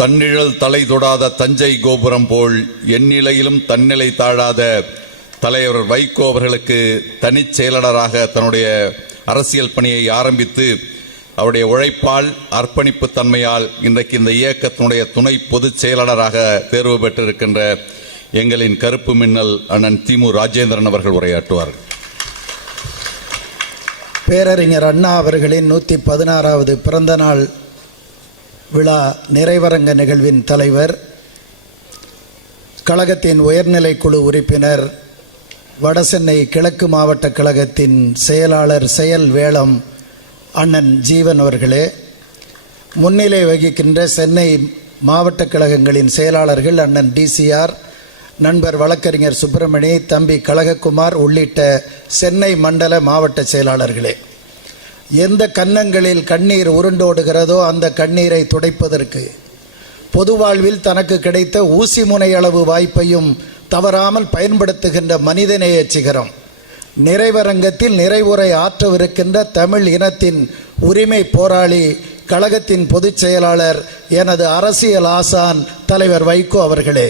தன்னிழல் தலை தொடாத தஞ்சை கோபுரம் போல் எந்நிலையிலும் தன்னிலை தாழாத தலைவர் வைகோ அவர்களுக்கு தனிச் செயலாளராக தன்னுடைய அரசியல் பணியை ஆரம்பித்து அவருடைய உழைப்பால் அர்ப்பணிப்பு தன்மையால் இன்றைக்கு இந்த இயக்கத்தினுடைய துணை பொதுச் செயலாளராக தேர்வு பெற்றிருக்கின்ற எங்களின் கருப்பு மின்னல் அண்ணன் திமு ராஜேந்திரன் அவர்கள் உரையாற்றுவார்கள். பேரறிஞர் அண்ணா அவர்களின் 116வது பிறந்த நாள் விழா நிறைவரங்க நிகழ்வின் தலைவர், கழகத்தின் உயர்நிலை குழு உறுப்பினர், வடசென்னை கிழக்கு மாவட்ட கழகத்தின் செயலாளர் செயல் வேளம் அண்ணன் ஜீவன் அவர்களே, முன்னிலை வகிக்கின்ற சென்னை மாவட்ட கழகங்களின் செயலாளர்கள் அண்ணன் டிசிஆர், நண்பர் வழக்கறிஞர் சுப்பிரமணி, தம்பி கழகக்குமார் உள்ளிட்ட சென்னை மண்டல மாவட்ட செயலாளர்களே, எந்த கன்னங்களில் கண்ணீர் உருண்டோடுகிறதோ அந்த கண்ணீரை துடைப்பதற்கு பொது வாழ்வில் தனக்கு கிடைத்த ஊசி முனை அளவு வாய்ப்பையும் தவறாமல் பயன்படுத்துகின்ற மனிதநேய சிகரம், நிறைவரங்கத்தில் நிறைவுரை ஆற்றவிருக்கின்ற தமிழ் இனத்தின் உரிமை போராளி, கழகத்தின் பொதுச் செயலாளர், எனது அரசியல் ஆசான் தலைவர் வைகோ அவர்களே,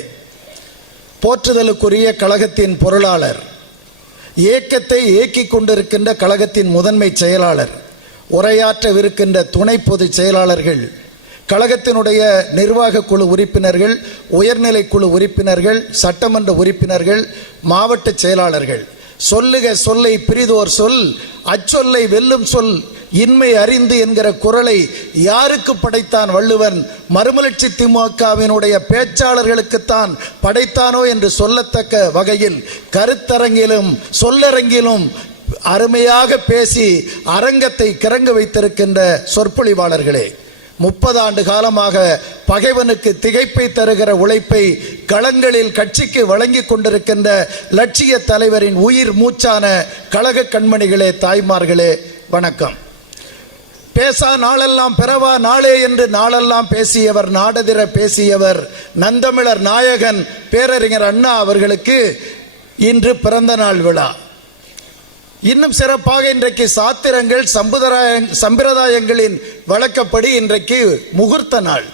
போற்றுதலுக்குரிய கழகத்தின் பொருளாளர், இயக்கத்தை இயக்கிக் கொண்டிருக்கின்ற கழகத்தின் முதன்மை செயலாளர், உரையாற்றவிருக்கின்ற துணை பொதுச் செயலாளர்கள், கழகத்தினுடைய நிர்வாக குழு உறுப்பினர்கள், உயர்நிலை குழு உறுப்பினர்கள், சட்டமன்ற உறுப்பினர்கள், மாவட்ட செயலாளர்கள், சொல்லுக சொல்லை பிரிதோர் சொல், அச்சொல்லை வெல்லும் சொல் இன்மை அறிந்து என்கிற குரலை யாருக்கு படைத்தான் வள்ளுவன்? மறுமலர்ச்சி திமுகவினுடைய பேச்சாளர்களுக்குத்தான் படைத்தானோ என்று சொல்லத்தக்க வகையில் கருத்தரங்கிலும் சொல்லரங்கிலும் அருமையாக பேசி அரங்கத்தை கிறங்க வைத்திருக்கின்ற சொற்பொழிவாளர்களே, 30 ஆண்டு காலமாக பகைவனுக்கு திகைப்பை தருகிற உழைப்பை களங்களில் கட்சிக்கு வழங்கி கொண்டிருக்கின்ற லட்சிய தலைவரின் உயிர் மூச்சான கழக கண்மணிகளே, தாய்மார்களே, வணக்கம். பேசா நாளெல்லாம் பிறவா நாளே என்று நாளெல்லாம் பேசியவர், நாடதிர பேசியவர், நந்தமிழர் நாயகன் பேரறிஞர் அண்ணா அவர்களுக்கு இன்று பிறந்த நாள் விழா. இன்னும் சிறப்பாக இன்றைக்கு சாத்திரங்கள் சம்பிரதாயங்களின் வழக்கப்படி இன்றைக்கு முகூர்த்த நாள்.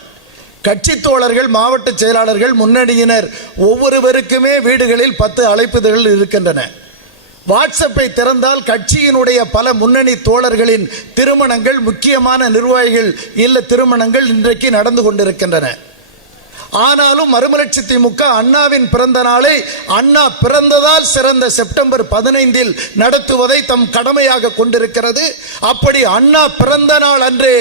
கட்சி தோழர்கள், மாவட்ட செயலாளர்கள், முன்னணியினர் ஒவ்வொருவருக்குமே வீடுகளில் 10 அழைப்புதல்கள் இருக்கின்றன. வாட்ஸ்அப்பை திறந்தால் கட்சியினுடைய பல முன்னணி தோழர்களின் திருமணங்கள், முக்கியமான நிர்வாகிகள் இல்ல திருமணங்கள் இன்றைக்கு நடந்து கொண்டிருக்கின்றன. ஆனாலும் மறுமலர்ச்சி திமுக அண்ணாவின் பிறந்த நாளை அண்ணா பிறந்ததால் சிறந்த செப்டம்பர் 15 நடத்துவதை தம் கடமையாக கொண்டிருக்கிறது. அப்படி அண்ணா பிறந்த நாள் அன்று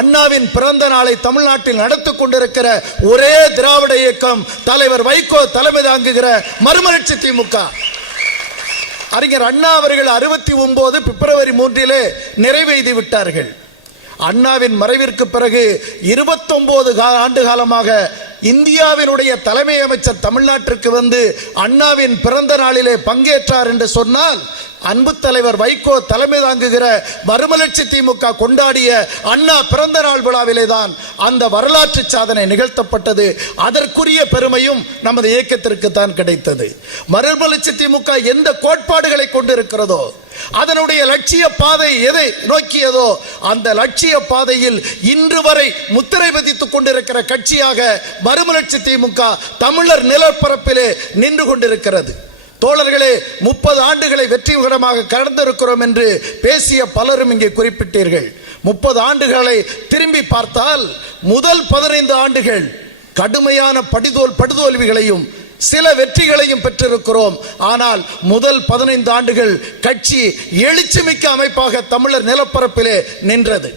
அண்ணாவின் பிறந்த நாளை தமிழ்நாட்டில் நடத்தி கொண்டிருக்கிற ஒரே திராவிட இயக்கம் தலைவர் வைகோ தலைமை தாங்குகிற மறுமலர்ச்சி திமுக. அறிஞர் அண்ணா அவர்கள் 69 பிப்ரவரி 3 நிறைவேறி விட்டார்கள். அண்ணாவின் மறைவிற்கு பிறகு 29 ஆண்டு காலமாக இந்தியாவினுடைய தலைமை அமைச்சர் தமிழ்நாட்டிற்கு வந்து அண்ணாவின் பிறந்த நாளிலே பங்கேற்றார் என்று சொன்னால், அன்பு தலைவர் வைகோ தலைமை தாங்குகிற மறுமலர்ச்சி திமுக கொண்டாடிய அண்ணா பிறந்த நாள் விழாவிலே தான் அந்த வரலாற்று சாதனை நிகழ்த்தப்பட்டது. அதற்குரிய பெருமையும் நமது இயக்கத்திற்கு தான் கிடைத்தது. மறுமலர்ச்சி திமுக எந்த கோட்பாடுகளை கொண்டிருக்கிறதோ, அதனுடைய லட்சிய பாதை எதை நோக்கியதோ அந்த லட்சிய பாதையில் இன்று வரை முத்திரை பதித்துக் கொண்டிருக்கிற கட்சியாக மறுமலர்ச்சி திமுக தமிழர் நிலப்பரப்பிலே நின்று கொண்டிருக்கிறது. தோழர்களே, 30 ஆண்டுகளை வெற்றிகரமாக கடந்திருக்கிறோம் என்று பேசிய பலரும் இங்கே குறிப்பிட்டீர்கள். 30 ஆண்டுகளை திரும்பி பார்த்தால் முதல் 15 ஆண்டுகள் கடுமையான படுதோல்விகளையும் சில வெற்றிகளையும் பெற்றிருக்கிறோம். ஆனால் முதல் 15 ஆண்டுகள் கட்சி எழுச்சிமிக்க அமைப்பாக தமிழர் நிலப்பரப்பிலே நின்றது.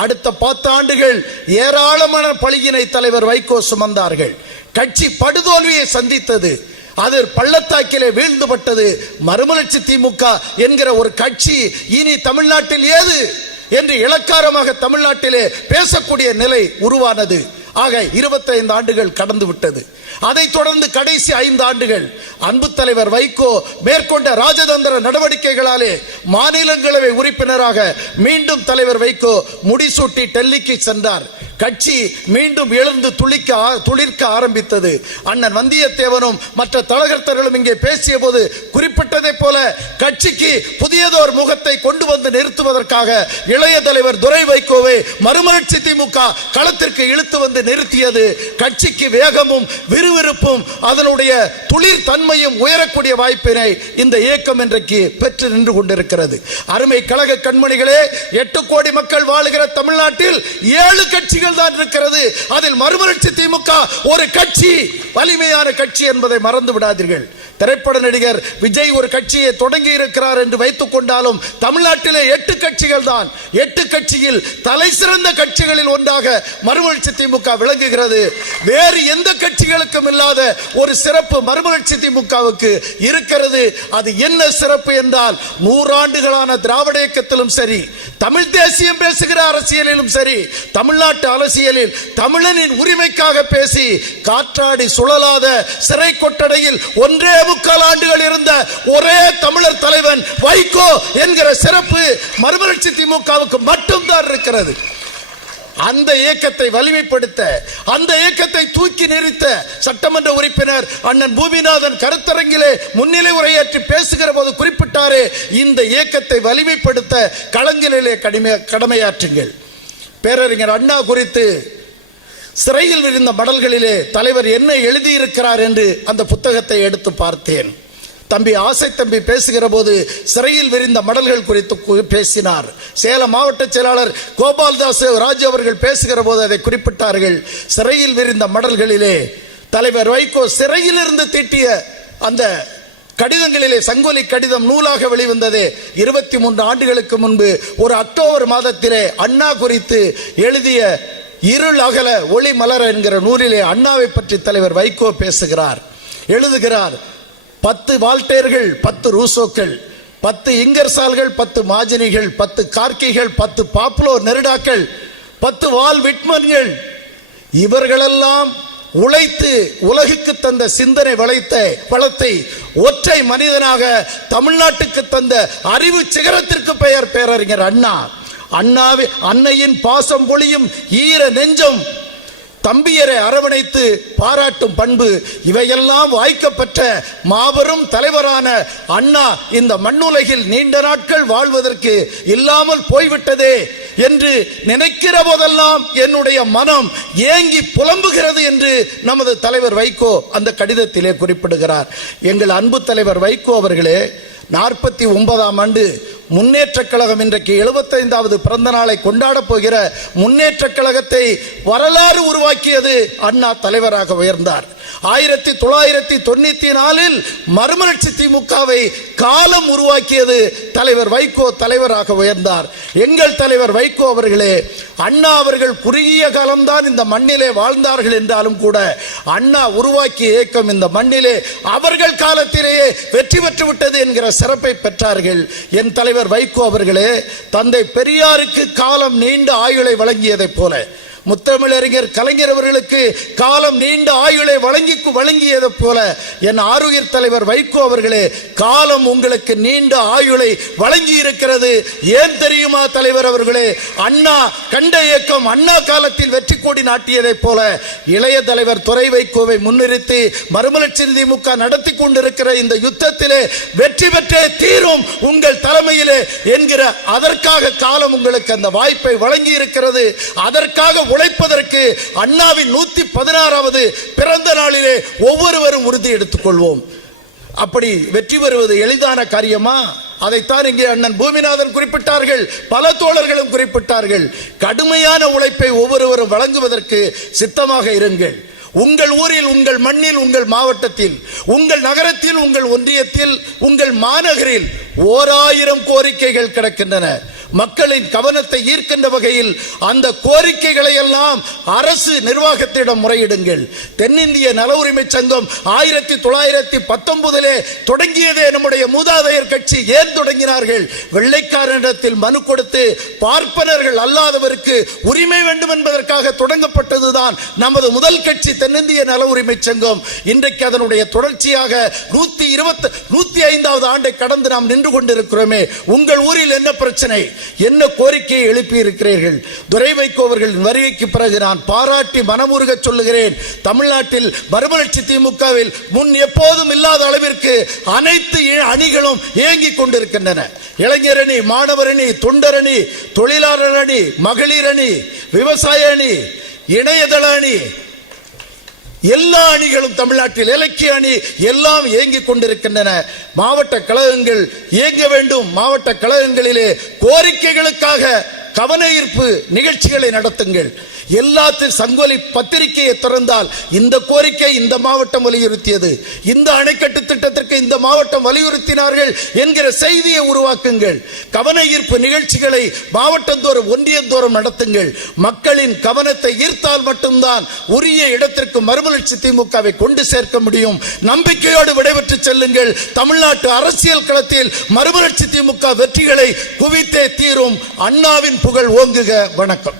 அடுத்த 10 ஆண்டுகள் ஏராளமான பழியினை தலைவர் வைகோ சுமந்தார்கள். கட்சி படுதோல்வியை சந்தித்தது. அது பள்ளத்தாக்கிலே வீழ்ந்துபட்டது. மறுமலர்ச்சி திமுக என்கிற ஒரு கட்சி இனி தமிழ்நாட்டில் ஏது என்று இலக்காரமாக தமிழ்நாட்டிலே பேசக்கூடிய நிலை உருவானது. ஆக 25 ஆண்டுகள் கடந்து விட்டது. அதைத் தொடர்ந்து கடைசி 5 ஆண்டுகள் அன்பு தலைவர் வைகோ மேற்கொண்ட ராஜதந்திர நடவடிக்கைகளாலே மாநிலங்களவை உறுப்பினராக மீண்டும் தலைவர் வைகோ முடிசூட்டி டெல்லிக்கு சென்றார். கட்சி மீண்டும் எழுந்து துளிர்க்க ஆரம்பித்தது. அண்ணன் வந்தியத்தேவனும் மற்ற தலகர்த்தர்களும் இங்கே பேசிய போது குறிப்பிட்டதை போல கட்சிக்கு புதியதோர் முகத்தை கொண்டு வந்து நிறுத்துவதற்காக இளைய தலைவர் துரை வைகோவை மறுமலர்ச்சி திமுக களத்திற்கு இழுத்து வந்து நிறுத்தியது. கட்சிக்கு வேகமும் விறுவிறுப்பும் அதனுடைய துளிர் தன்மையும் உயரக்கூடிய வாய்ப்பினை இந்த இயக்கம் இன்றைக்கு பெற்று நின்று கொண்டிருக்கிறது. அருமை கழக கண்மணிகளே, 8 கோடி மக்கள் வாழுகிற தமிழ்நாட்டில் 7 கட்சிகள் தான் இருக்கிறது. அதில் மறுமலர்ச்சி திமுக ஒரு கட்சி, வலிமையான கட்சி என்பதை மறந்து விடாதீர்கள். திரைப்பட நடிகர் விஜய் ஒரு கட்சியை தொடங்கி இருக்கிறார் என்று வைத்துக் கொண்டாலும் தமிழ்நாட்டிலே 8 கட்சிகள் தான். 8 கட்சியில் தலை சிறந்த கட்சிகளில் ஒன்றாக மறுமலர்ச்சி திமுக விளங்குகிறது. வேறு எந்த கட்சிகளுக்கும் இல்லாத ஒரு சிறப்பு மறுமலர்ச்சி திமுகவுக்கு இருக்கிறது. அது என்ன சிறப்பு என்றால், 100 ஆண்டுகளான திராவிட இயக்கத்திலும் சரி, தமிழ் தேசியம் பேசுகிற அரசியலிலும் சரி, தமிழ்நாட்டு அரசியலில் தமிழனின் உரிமைக்காக பேசி காற்றாடி சுழலாத சிறை கொட்டடையில் 1.25 ஆண்டுகள் இருந்த ஒரே தமிழர் தலைவன் வைகோ என்கிற சிறப்பு மறுமலர்ச்சி திமுகவுக்கு மட்டும்தான் இருக்கிறது. அந்த இயக்கத்தை வலிமைப்படுத்த, அந்த இயக்கத்தை தூக்கி நிறுத்த சட்டமன்ற உறுப்பினர் அண்ணன் பூமிநாதன் கருத்தரங்கிலே முன்னிலை உரையாற்றி பேசுகிற போது குறிப்பிட்டாரே, இந்த இயக்கத்தை வலிமைப்படுத்த களங்களிலே கடமையாற்றுங்கள். பேரறிஞர் அண்ணா குறித்து சிறையில் விரிந்த மடல்களிலே தலைவர் என்ன எழுதியிருக்கிறார் என்று அந்த புத்தகத்தை எடுத்து பார்த்தேன். தம்பி ஆசை தம்பி பேசுகிற போது சிறையில் விரிந்த மடல்கள் குறித்து பேசினார். சேலம் மாவட்ட செயலாளர் கோபால்தாஸ் ராஜ் அவர்கள் பேசுகிற போது அதை குறிப்பிட்டார்கள். சிறையில் விரிந்த மடல்களிலே தலைவர் வைகோ சிறையில் இருந்து தீட்டிய அந்த கடிதங்களிலே சங்கொலி கடிதம் நூலாக வெளிவந்தது 23 ஆண்டுகளுக்கு முன்பு ஒரு அக்டோபர் மாதத்திலே அண்ணா குறித்து எழுதிய இருள் அகல ஒளி மலர என்கிற நூலிலே அண்ணாவை பற்றி தலைவர் வைகோ பேசுகிறார், எழுதுகிறார். 10 வால்டேர்கள், 10 ரூசோக்கள், 10 இங்கர்சால்கள், 10 மாஜினிகள், 10 கார்கிகள், 10 பாப்லோ நெருடாக்கள், 10 வால் விட்மன்கள், இவர்களெல்லாம் உழைத்து உலகுக்கு தந்த சிந்தனை வளத்தை ஒற்றை மனிதனாக தமிழ்நாட்டுக்கு தந்த அறிவு சிகரத்திற்கு பெயர் பேரறிஞர் அண்ணா. அன்னையின் பாசம் பொழியும் ஈர நெஞ்சம், தம்பியரை அரவணைத்து பாராட்டும் பண்பு, இவையெல்லாம் வாய்க்கப்பட்ட மாபெரும் தலைவரான அண்ணா இந்த மண்ணுலகில் நீண்ட நாட்கள் வாழ்வதற்கு இல்லாமல் போய்விட்டதே என்று நினைக்கிற போதெல்லாம் என்னுடைய மனம் ஏங்கி புலம்புகிறது என்று நமது தலைவர் வைகோ அந்த கடிதத்திலே குறிப்பிடுகிறார். எங்கள் அன்பு தலைவர் வைகோ அவர்களே, 49ஆம் ஆண்டு முன்னேற்ற கழகம் இன்றைக்கு 75வது பிறந்த நாளை கொண்டாட போகிற முன்னேற்ற கழகத்தை வரலாறு உருவாக்கியது அண்ணா தலைவராக உயர்ந்தார். 1994 மறுமலர்ச்சி திமுகவை காலம் உருவாக்கியது தலைவர் வைகோ தலைவராக உயர்ந்தார். எங்கள் தலைவர் வைகோ அவர்களே, அண்ணா அவர்கள் குறுகிய காலம்தான் இந்த மண்ணிலே வாழ்ந்தார்கள் என்றாலும் கூட அண்ணா உருவாக்கிய இயக்கம் இந்த மண்ணிலே அவர்கள் காலத்திலேயே வெற்றி பெற்று விட்டது என்கிற சிறப்பை பெற்றார்கள். என் தலைவர் வைகோ அவர்களே, தந்தை பெரியாருக்கு காலம் நீண்ட ஆயுளை வழங்கியதைப் போல, முத்தமிழறிஞர் கலைஞர் அவர்களுக்கு காலம் நீண்ட ஆயுளை வழங்கியதை போல என் ஆருயிர் தலைவர் வைகோ அவர்களே, காலம் உங்களுக்கு நீண்ட ஆயுளை வழங்கி இருக்கிறது. ஏன் தெரியுமா தலைவர் அவர்களே? அண்ணா கண்ட இயக்கம் அண்ணா காலத்தில் வெற்றி கொடி நாட்டியதை போல இளைய தலைவர் துரை வைகோவை முன்னிறுத்தி மறுமலர்ச்சி திமுக நடத்தி கொண்டிருக்கிற இந்த யுத்தத்திலே வெற்றி பெற்றே தீரும் உங்கள் தலைமையிலே என்கிற அதற்காக காலம் உங்களுக்கு அந்த வாய்ப்பை வழங்கி இருக்கிறது. அதற்காக உழைப்பதற்கு அண்ணாவின் 116வது பிறந்த நாளிலே ஒவ்வொருவரும் உறுதி எடுத்துக் கொள்வோம். அப்படி வெற்றி பெறுவது எளிதான காரியமா? அதைத்தான் இங்கே அண்ணன் பூமிநாதன் குறிப்பிட்டார்கள், பல தோழர்களும் குறிப்பிட்டார்கள். கடுமையான உழைப்பை ஒவ்வொருவரும் வழங்குவதற்கு சித்தமாக இருங்கள். உங்கள் ஊரில், உங்கள் மண்ணில், உங்கள் மாவட்டத்தில், உங்கள் நகரத்தில், உங்கள் ஒன்றியத்தில், உங்கள் மாநகரில் 1000 கோரிக்கைகள் கிடக்கின்றன. மக்களின் கவனத்தை ஈர்க்கின்ற வகையில் அந்த கோரிக்கைகளை எல்லாம் அரசு நிர்வாகத்திடம் முறையிடுங்கள். தென்னிந்திய நல உரிமை சங்கம் 1919 தொடங்கியதே நம்முடைய மூதாதையர் கட்சி. ஏன் தொடங்கினார்கள்? வெள்ளைக்காரனிடத்தில் மனு கொடுத்து பார்ப்பனர்கள் அல்லாதவருக்கு உரிமை வேண்டும் என்பதற்காக தொடங்கப்பட்டதுதான் நமது முதல் கட்சி தென்னிந்திய நல உரிமை சங்கம். இன்றைக்கு அதனுடைய தொடர்ச்சியாக 105வது ஆண்டை கடந்து நாம் நின்று கொண்டிருக்கிறோமே. உங்கள் ஊரில் என்ன பிரச்சனை? என்ன கோரிக்கையை எழுப்பி இருக்கிறீர்கள்? துரை வைகோ அவர்களின் வருகைக்கு பிறகு நான் பாராட்டி மனமுருக சொல்லுகிறேன், தமிழ்நாட்டில் மறுமலர்ச்சி திமுகவில் முன் எப்போதும் இல்லாத அளவிற்கு அனைத்து அணிகளும் இயங்கிக் கொண்டிருக்கின்றன. இளைஞர் அணி, மாணவர் அணி, தொண்டர் அணி, தொழிலாளர் அணி, மகளிர் அணி, விவசாய அணி, இணையதள அணி, எல்லா அணிகளும் தமிழ்நாட்டில், இலக்கிய அணி எல்லாம் இயங்கிக் கொண்டிருக்கின்றன. மாவட்ட கழகங்கள் இயங்க வேண்டும். மாவட்ட கழகங்களிலே கோரிக்கைகளுக்காக கவன ஈர்ப்பு நிகழ்ச்சிகளை நடத்துங்கள். எல்லாத்தையும் சங்கொலி பத்திரிகையை திறந்தால் இந்த கோரிக்கை இந்த மாவட்டம் வலியுறுத்தியது, இந்த அணைக்கட்டு திட்டத்திற்கு இந்த மாவட்டம் வலியுறுத்தினார்கள் என்கிற செய்தியை உருவாக்குங்கள். கவன ஈர்ப்பு நிகழ்ச்சிகளை மாவட்டந்தோறும் ஒன்றியந்தோறும் நடத்துங்கள். மக்களின் கவனத்தை ஈர்த்தால் மட்டும்தான் உரிய இடத்திற்கு மறுமலர்ச்சி திமுகவை கொண்டு சேர்க்க முடியும். நம்பிக்கையோடு விடைபெற்று செல்லுங்கள். தமிழ்நாட்டு அரசியல் களத்தில் மறுமலர்ச்சி திமுக வெற்றிகளை குவித்தே தீரும். அண்ணாவின் புகழ் ஓங்குக. வணக்கம்.